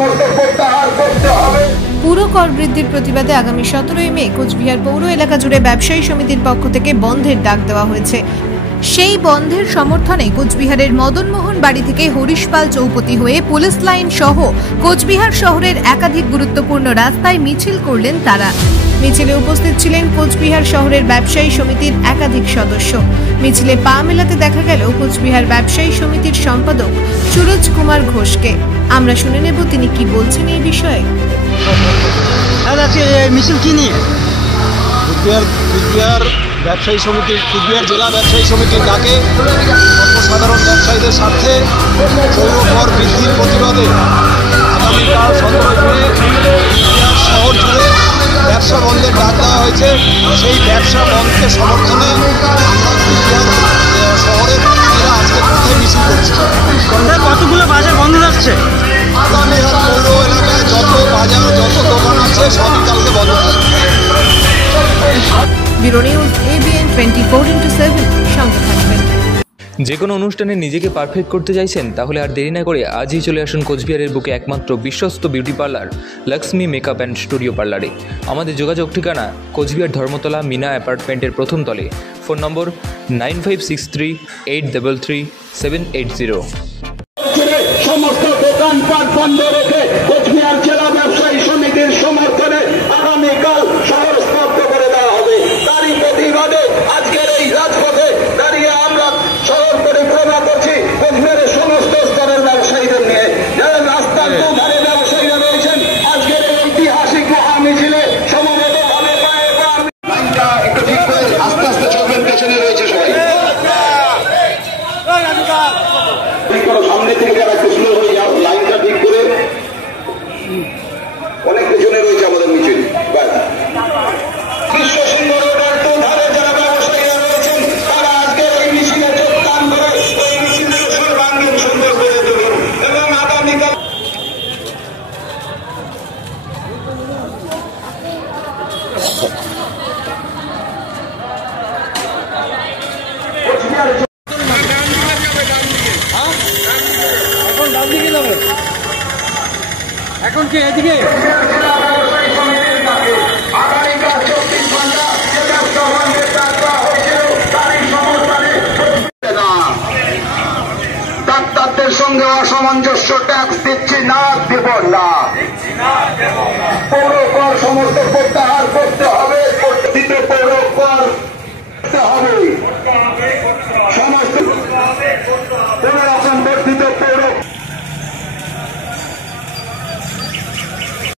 সমস্ত প্রত্যাহার করতে হবে। পুরো কর বৃদ্ধির প্রতিবাদে আগামী 17 মে কোচবিহার পৌর এলাকা জুড়ে ব্যবসায়ী সমিতির পক্ষ থেকে বন্ধের ডাক দেওয়া হয়েছে। সেই বন্ধের সমর্থনে কোচবিহারের মদনমোহন বাড়ি থেকে হরিশপাল চৌপতি হয়ে পুলিশ লাইন সহ কোচবিহার শহরের একাধিক গুরুত্বপূর্ণ রাস্তায় মিছিল করলেন তারা। মিছিলে উপস্থিত ছিলেন কোচবিহার শহরের ব্যবসায়ী সমিতির একাধিক সদস্য। মিছিলে পা মেলাতে দেখা গেল কোচবিহার ব্যবসায়ী সমিতির সম্পাদক সুরজ কুমার ঘোষকে। আমরা শুনে নেব তিনি কি বলছেন এই বিষয়ে। মিছিল কি নিয়ে? কুচবিহার ব্যবসায়ী সমিতির, কুচবিহার জেলা ব্যবসায়ী সমিতির ডাকে সর্বসাধারণ ব্যবসায়ীদের স্বার্থে পৌর কর বৃদ্ধির প্রতিবাদে আগামীকাল 17 মে কুচবিহার শহর জুড়ে ব্যবসা বন্ধের ডাক দেওয়া হয়েছে। সেই ব্যবসা বন্ধকে সমর্থনে আমরা কুচবিহার শহরের ব্যবসায়ীরা আজকে কোথায় মিছিল করছি। কতগুলো বাজার বন্ধ থাকছে? আগামীকাল পৌর এলাকায় যত বাজার, যত দোকান আছে সবই কালকে বন্ধ থাকবে। ব্যুরো নিউজ ABN 24/7 সঙ্গে থাকবেন। যে কোনো অনুষ্ঠানে নিজেকে পারফেক্ট করতে চাইছেন? তাহলে আর দেরি না করে আজই চলে আসুন কোচবিহারের বুকে একমাত্র বিশ্বস্ত beauty parlour Lakshmi makeup and studio পার্লারে। আমাদের যোগাযোগ ঠিকানা কোচবিহার ধর্মতলা মিনা অ্যাপার্টমেন্টের প্রথম তলে। ফোন নম্বর 9563833780। সমস্ত দোকানপাট বন্ধ রেখে কোচবিহার জেলা ব্যবসায়ী সমিতির সমর্থনে আগামীকাল শহর স্তব্ধ করে দেওয়া হবে। তারই প্রতিবাদে আজকের এই রাজপথে দাঁড়িয়ে আমরা শহর পরিক্রমা করছি কোচবিহারের সমস্ত স্তরের ব্যবসায়ীদের নিয়ে। যারা রাস্তার দুধারে ব্যবসায়ীরা রয়েছেন, আজকের এই ঐতিহাসিক মহা মিছিলে সমবেত ভাবে লাইনটা একটু ঠিক করে আস্তে আস্তে চলবেন, পেছনে রয়েছে সবাই। সামনে থেকে একটু স্লো হয়ে যাও, লাইনটা ঠিক করে। অনেক পেছনে রয়েছে আমাদের মিছিল। বিশ্ব সুন্দর রোডের দুধারে যারা ব্যবসায়ীরা রয়েছেন, তারা আজকে এই মিছিলে যোগদান করে এই মিছিলকে সর্বাঙ্গীন সুন্দর করে তুলুন এবং আগামীকাল এখন কি এদিকে ডাক্তারদের সঙ্গে অসামঞ্জস্য ট্যাক্স দিচ্ছি না, দেব না। পৌর কর সমস্ত প্রত্যাহার করতে হবে, পৌর কর করতে হবে।